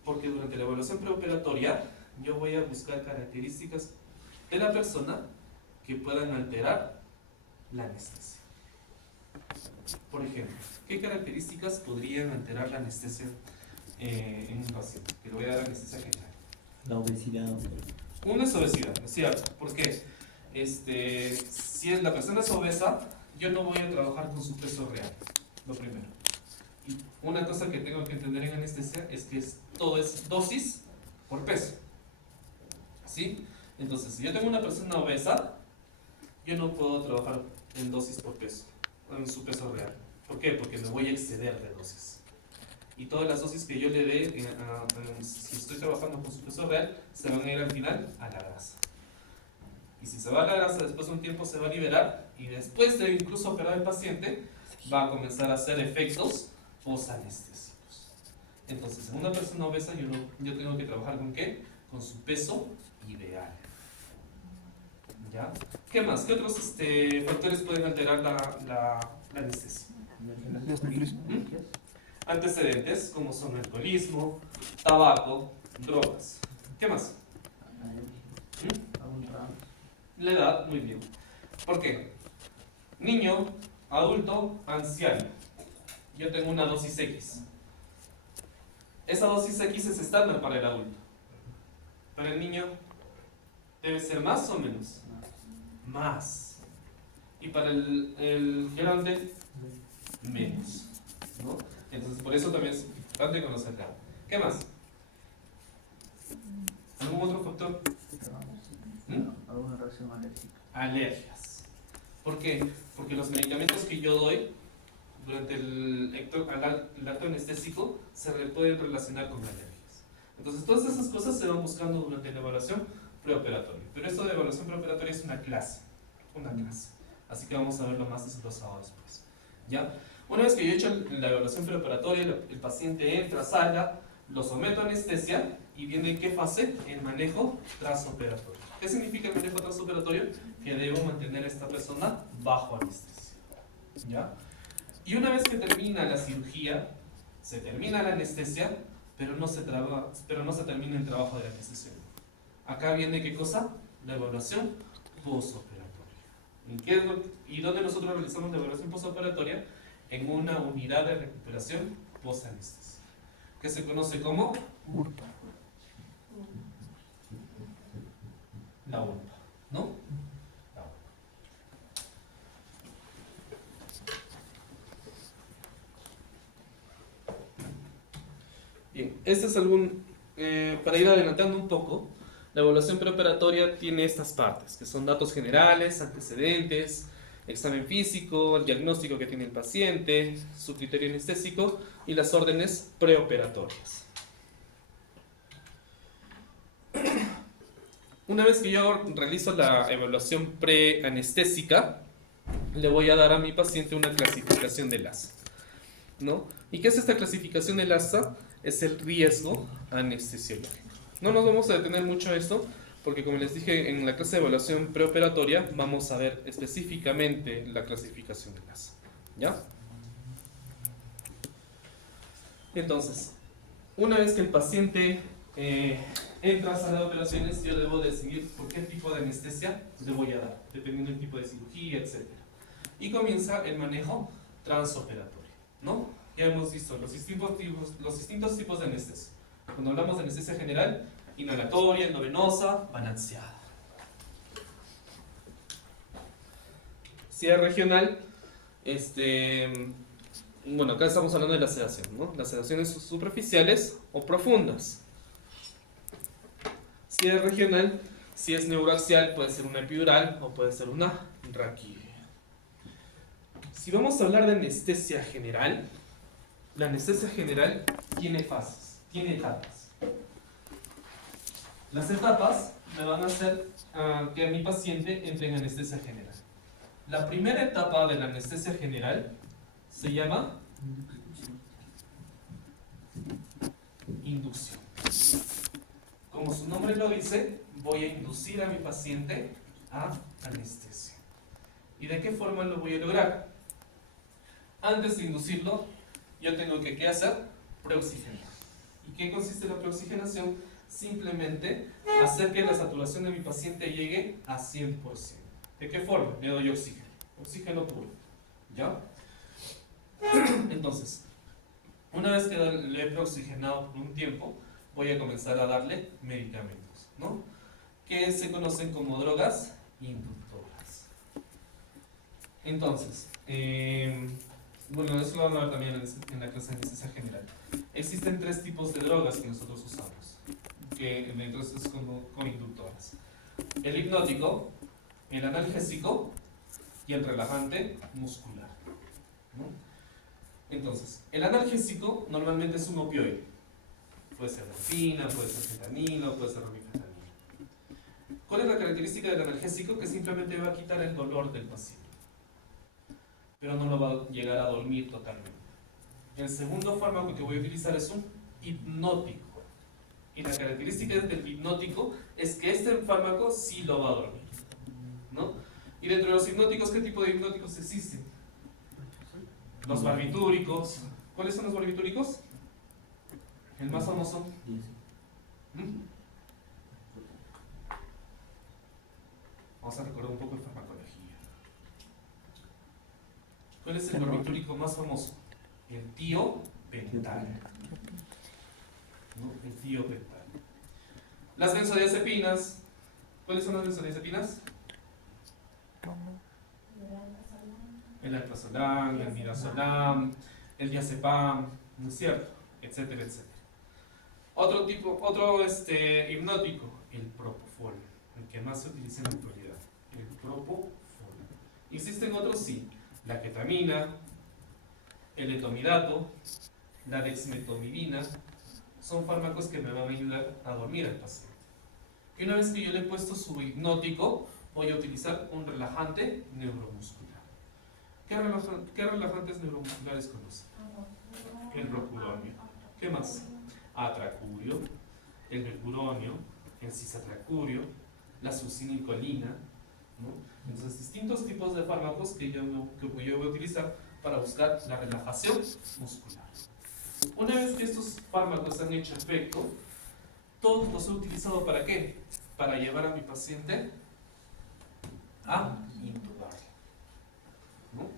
Porque durante la evaluación preoperatoria yo voy a buscar características de la persona que puedan alterar la anestesia. Por ejemplo, ¿qué características podrían alterar la anestesia en un paciente? Que le voy a dar anestesia general. La obesidad. Una es obesidad, ¿no es cierto? Porque si la persona es obesa, yo no voy a trabajar con su peso real, lo primero. Y una cosa que tengo que entender en anestesia es que todo es dosis por peso. ¿Sí? Entonces, si yo tengo una persona obesa, yo no puedo trabajar en dosis por peso, en su peso real. ¿Por qué? Porque me voy a exceder de dosis. Y todas las dosis que yo le dé, si estoy trabajando con su peso real, se van a ir al final a la grasa. Y si se va a la grasa, después de un tiempo se va a liberar, y después de incluso operar al paciente, va a comenzar a hacer efectos posanestésicos. Entonces, en una persona obesa, yo tengo que trabajar ¿con qué? Con su peso ideal. ¿Ya? ¿Qué más? ¿Qué otros factores pueden alterar la anestesia? Desnutrición. Antecedentes, como son alcoholismo, tabaco, drogas. ¿Qué más? La edad, muy bien. ¿Por qué? Niño, adulto, anciano. Yo tengo una dosis X. Esa dosis X es estándar para el adulto. Para el niño, ¿debe ser más o menos? Más. Y para el grande, menos. ¿No? Entonces, por eso también es importante conocerla. ¿Qué más? ¿Algún otro factor? alguna reacción alérgica. Alergias. ¿Por qué? Porque los medicamentos que yo doy durante el acto anestésico se pueden relacionar con alergias. Entonces, todas esas cosas se van buscando durante la evaluación preoperatoria. Pero esto de evaluación preoperatoria es una clase. Así que vamos a verlo más desglosado después. ¿Ya? Una vez que yo he hecho la evaluación preoperatoria, el paciente entra, salga, lo someto a anestesia y viene en qué fase, el manejo transoperatorio. ¿Qué significa el manejo transoperatorio? Que debo mantener a esta persona bajo anestesia. ¿Ya? Y una vez que termina la cirugía, se termina la anestesia, pero no se termina el trabajo de la anestesiólogo. Acá viene ¿qué cosa? La evaluación postoperatoria. ¿Y dónde nosotros realizamos la evaluación postoperatoria? En una unidad de recuperación postanestesia, que se conoce como URPA. la URPA, ¿no? La URPA. Bien, este es para ir adelantando un poco, la evaluación preoperatoria tiene estas partes, que son datos generales, antecedentes, examen físico, el diagnóstico que tiene el paciente, su criterio anestésico y las órdenes preoperatorias. Una vez que yo realizo la evaluación preanestésica, le voy a dar a mi paciente una clasificación de LASA, ¿no? ¿Y qué es esta clasificación de LASA? Es el riesgo anestesiológico. No nos vamos a detener mucho a esto, porque como les dije en la clase de evaluación preoperatoria, vamos a ver específicamente la clasificación de LASA. ¿Ya? Entonces, una vez que el paciente entra a sala de operaciones, yo debo decidir por qué tipo de anestesia le voy a dar, dependiendo del tipo de cirugía, etc. Y comienza el manejo transoperatorio, ¿no? Ya hemos visto los distintos tipos de anestesia. Cuando hablamos de anestesia general, inhalatoria, endovenosa, balanceada. Si es regional, bueno, acá estamos hablando de la sedación, ¿no? Las sedaciones superficiales o profundas. Si es regional, si es neuroaxial, puede ser una epidural o puede ser una raquídea. Si vamos a hablar de anestesia general, la anestesia general tiene fases, tiene etapas. Las etapas me van a hacer que mi paciente entre en anestesia general. La primera etapa de la anestesia general se llama inducción. Como su nombre lo dice, voy a inducir a mi paciente a anestesia. ¿Y de qué forma lo voy a lograr? Antes de inducirlo, yo tengo que ¿qué hacer? Preoxigenar. ¿Y qué consiste la preoxigenación? Simplemente hacer que la saturación de mi paciente llegue a 100%. ¿De qué forma? Le doy oxígeno. Oxígeno puro. ¿Ya? Entonces, una vez que le he preoxigenado por un tiempo, voy a comenzar a darle medicamentos, ¿no? Que se conocen como drogas inductoras. Entonces, bueno, eso lo vamos a ver también en la clase de anestesia general. Existen 3 tipos de drogas que nosotros usamos, que entonces es como inductoras. El hipnótico, el analgésico y el relajante muscular, ¿no? Entonces, el analgésico normalmente es un opioide. Puede ser morfina, puede ser fentanilo, puede ser romifentanilo. ¿Cuál es la característica del analgésico? Que simplemente va a quitar el dolor del paciente, pero no lo va a llegar a dormir totalmente. El segundo fármaco que voy a utilizar es un hipnótico. Y la característica del hipnótico es que este fármaco sí lo va a dormir, ¿no? Y dentro de los hipnóticos, ¿qué tipo de hipnóticos existen? Los barbitúricos. ¿Cuáles son los barbitúricos? El más famoso. Vamos a recordar un poco de farmacología. ¿Cuál es el barbitúrico más famoso? El tiopental. ¿No? El tiopental. Las benzodiazepinas. ¿Cuáles son las benzodiazepinas? El alprazolam, el midazolam, el diazepam, ¿no es cierto? Etcétera, etcétera. Otro hipnótico, el propofol, que más se utiliza en la actualidad, el propofol. ¿Existen otros? Sí. La ketamina, el etomidato, la dexmetomidina, son fármacos que me van a ayudar a dormir al paciente. Y una vez que yo le he puesto su hipnótico, voy a utilizar un relajante neuromuscular. ¿Qué relajantes neuromusculares conocen? El rocuronio. ¿Qué más? Atracurio, el mercuronio, el cisatracurio, la succinilcolina, ¿no? Entonces, distintos tipos de fármacos que yo voy a utilizar para buscar la relajación muscular. Una vez que estos fármacos han hecho efecto, todos los he utilizado ¿para qué? Para llevar a mi paciente a intubarlo, ¿no?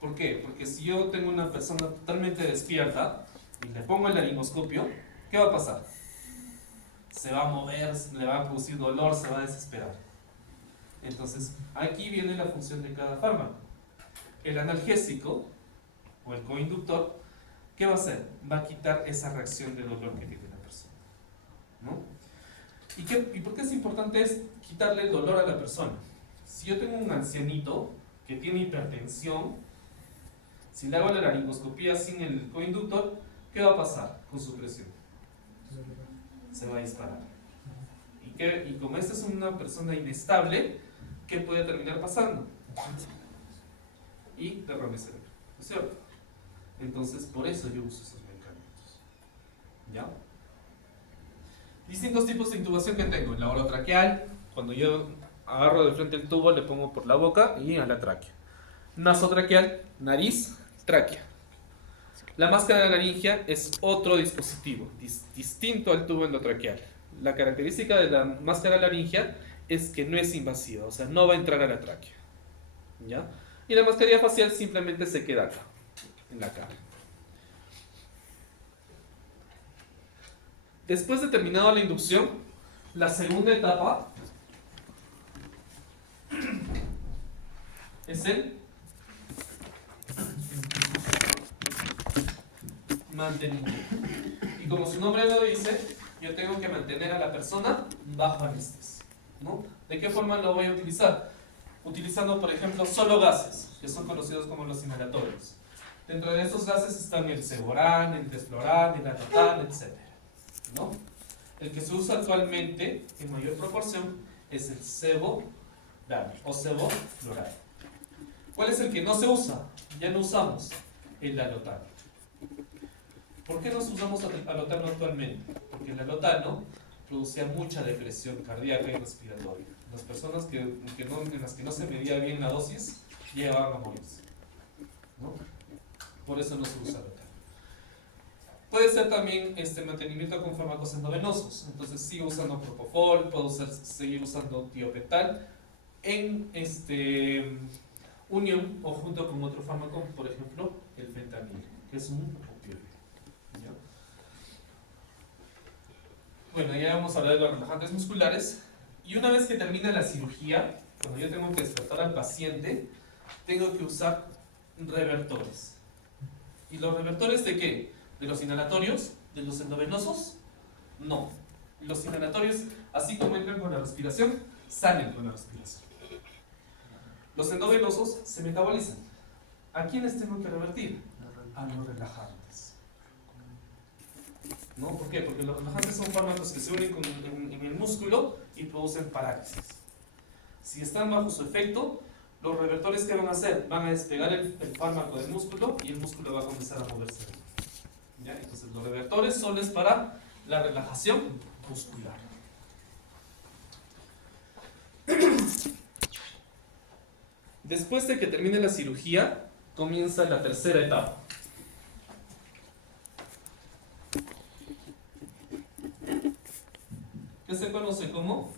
¿Por qué? Porque si yo tengo una persona totalmente despierta y le pongo el laringoscopio, ¿qué va a pasar? Se va a mover, le va a producir dolor, se va a desesperar. Entonces, aquí viene la función de cada fármaco. El analgésico o el coinductor, ¿qué va a hacer? Va a quitar esa reacción de dolor que tiene la persona, ¿no? ¿Y por qué es importante quitarle el dolor a la persona? Si yo tengo un ancianito que tiene hipertensión, si le hago la laringoscopía sin el coinductor, ¿qué va a pasar con su presión? Se va a disparar. Y como esta es una persona inestable, ¿qué puede terminar pasando? Y derrame cerebral, ¿no es cierto? Entonces, por eso yo uso esos medicamentos. ¿Ya? Distintos tipos de intubación que tengo. La orotraqueal, cuando yo agarro de frente el tubo, le pongo por la boca y a la tráquea. Nasotraqueal, nariz, tráquea. La máscara laringea es otro dispositivo, distinto al tubo endotraqueal. La característica de la máscara laringea es que no es invasiva, o sea, no va a entrar a la tráquea. ¿Ya? Y la mascarilla facial simplemente se queda acá, en la cara. Después de terminado la inducción, la segunda etapa es el mantenimiento. Y como su nombre lo dice, yo tengo que mantener a la persona bajo anestesia, ¿no? ¿De qué forma lo voy a utilizar? Utilizando, por ejemplo, solo gases, que son conocidos como los inhalatorios. Dentro de estos gases están el ceborán, el desflorán, el anotan, etc., ¿no? El que se usa actualmente en mayor proporción es el ceborán o sevoflurán. ¿Cuál es el que no se usa? Ya no usamos el alotano. ¿Por qué no usamos alotano actualmente? Porque el alotano producía mucha depresión cardíaca y respiratoria. Las personas en las que no se medía bien la dosis llegaban a morirse, ¿no? Por eso no se usa alotano. Puede ser también mantenimiento con fármacos endovenosos. Entonces sigo usando propofol, puedo seguir usando tiopetal en unión o junto con otro fármaco, por ejemplo, el fentanilo, que es un opioide. ¿Ya? Bueno, ya vamos a hablar de los relajantes musculares. Y una vez que termina la cirugía, cuando yo tengo que despertar al paciente, tengo que usar revertores. ¿Y los revertores de qué? ¿De los inhalatorios? ¿De los endovenosos? No. Los inhalatorios, así como entran con la respiración, salen con la respiración. Los endovenosos se metabolizan. ¿A quiénes tengo que revertir? A los relajantes. ¿No? ¿Por qué? Porque los relajantes son fármacos que se unen en el músculo y producen parálisis. Si están bajo su efecto, los revertores ¿qué van a hacer? Van a despegar el fármaco del músculo y el músculo va a comenzar a moverse. ¿Ya? Entonces los revertores solo es para la relajación muscular. Después de que termine la cirugía, comienza la tercera etapa. Que se conoce como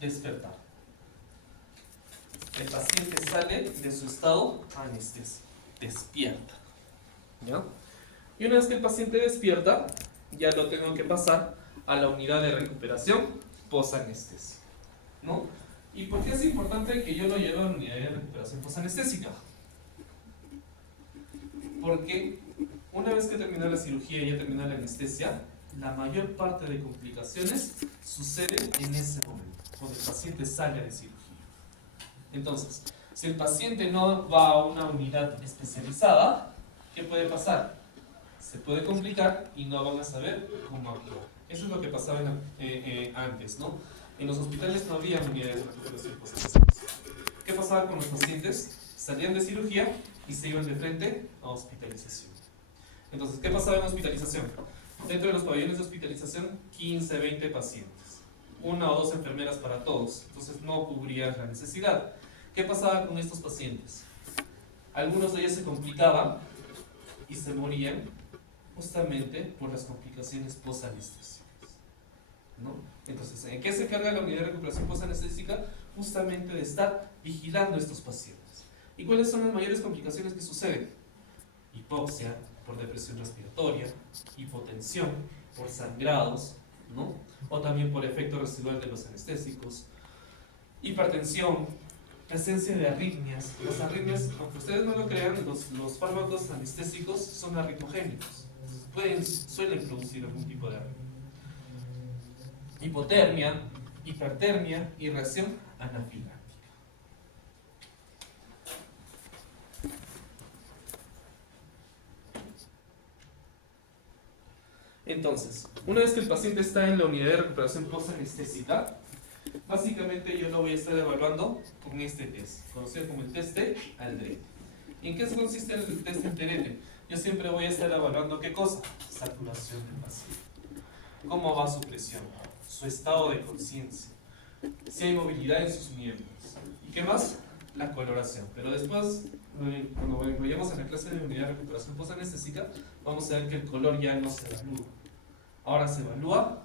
despertar. El paciente sale de su estado anestesia, despierta. ¿Ya? Y una vez que el paciente despierta, ya lo tengo que pasar a la unidad de recuperación posanestesia, ¿no? ¿Y por qué es importante que yo lo lleve a la unidad de recuperación posanestésica? Porque una vez que termina la cirugía y ya termina la anestesia, la mayor parte de complicaciones suceden en ese momento, cuando el paciente sale de cirugía. Entonces, si el paciente no va a una unidad especializada, ¿qué puede pasar? Se puede complicar y no van a saber cómo actuar. Eso es lo que pasaba antes, ¿no? En los hospitales no había unidades de recuperación post-anestesia. ¿Qué pasaba con los pacientes? Salían de cirugía y se iban de frente a hospitalización. Entonces, ¿qué pasaba en hospitalización? Dentro de los pabellones de hospitalización, 15, 20 pacientes. 1 o 2 enfermeras para todos. Entonces, no cubría la necesidad. ¿Qué pasaba con estos pacientes? Algunos de ellos se complicaban y se morían justamente por las complicaciones post-anestésicas, ¿no? Entonces, ¿en qué se carga la unidad de recuperación post-anestésica? Justamente de estar vigilando a estos pacientes. ¿Y cuáles son las mayores complicaciones que suceden? Hipoxia por depresión respiratoria, hipotensión por sangrados, ¿no? O también por efecto residual de los anestésicos, hipertensión, presencia de arritmias. Las arritmias, aunque ustedes no lo crean, los fármacos anestésicos son arritmogénicos. Suelen producir algún tipo de arritmia. Hipotermia, hipertermia y reacción anafiláctica. Entonces, una vez que el paciente está en la unidad de recuperación post-anestésica, básicamente yo lo voy a estar evaluando con este test, conocido como el test de Aldrete. ¿Y en qué consiste el test de Aldrete? Yo siempre voy a estar evaluando ¿qué cosa? Saturación del paciente. ¿Cómo va su presión? Su estado de conciencia. Si hay movilidad en sus miembros. ¿Y qué más? La coloración. Pero después, cuando vayamos a la clase de unidad de recuperación post-anestésica, vamos a ver que el color ya no se evalúa. Ahora se evalúa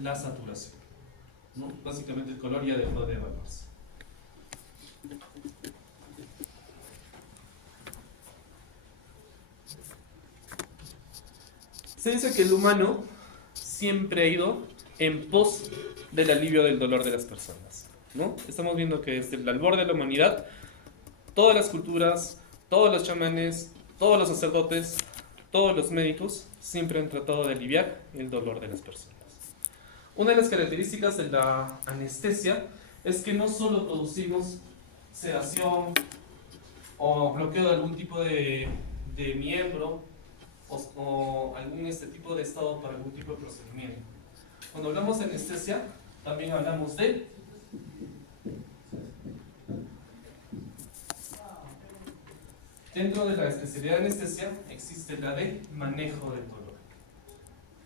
la saturación, ¿no? Básicamente el color ya dejó de evaluarse. Se dice que el humano siempre ha ido en pos del alivio del dolor de las personas, ¿no? Estamos viendo que desde el albor de la humanidad, todas las culturas, todos los chamanes, todos los sacerdotes, todos los médicos siempre han tratado de aliviar el dolor de las personas. Una de las características de la anestesia es que no solo producimos sedación o bloqueo de algún tipo de miembro o algún tipo de estado para algún tipo de procedimiento. Cuando hablamos de anestesia, también hablamos de dentro de la especialidad de anestesia existe la de manejo del dolor,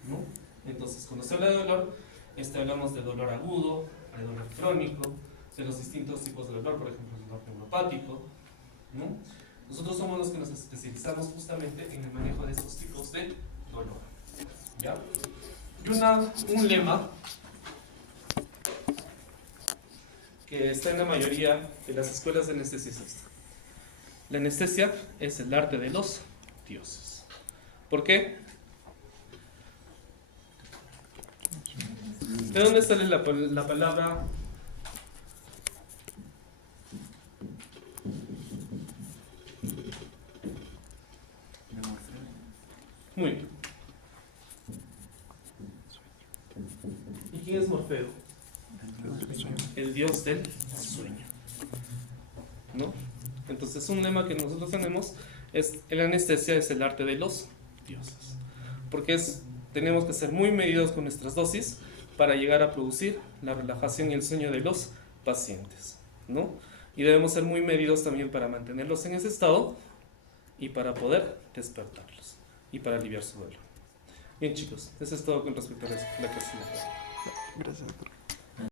¿no? Entonces, cuando se habla de dolor, hablamos de dolor agudo, de dolor crónico, de los distintos tipos de dolor, por ejemplo, el dolor neuropático, ¿no? Nosotros somos los que nos especializamos justamente en el manejo de estos tipos de dolor, ¿ya? Y un lema que está en la mayoría de las escuelas de anestesistas. La anestesia es el arte de los dioses. ¿Por qué? ¿De dónde sale la palabra? Muy bien. ¿Y quién es Morfeo? El dios del sueño, ¿no? Entonces un lema que nosotros tenemos es: la anestesia es el arte de los dioses, porque tenemos que ser muy medidos con nuestras dosis para llegar a producir la relajación y el sueño de los pacientes, ¿no? Y debemos ser muy medidos también para mantenerlos en ese estado y para poder despertarlos y para aliviar su dolor. Bien, chicos, eso es todo con respecto a la clase. Gracias, doctor.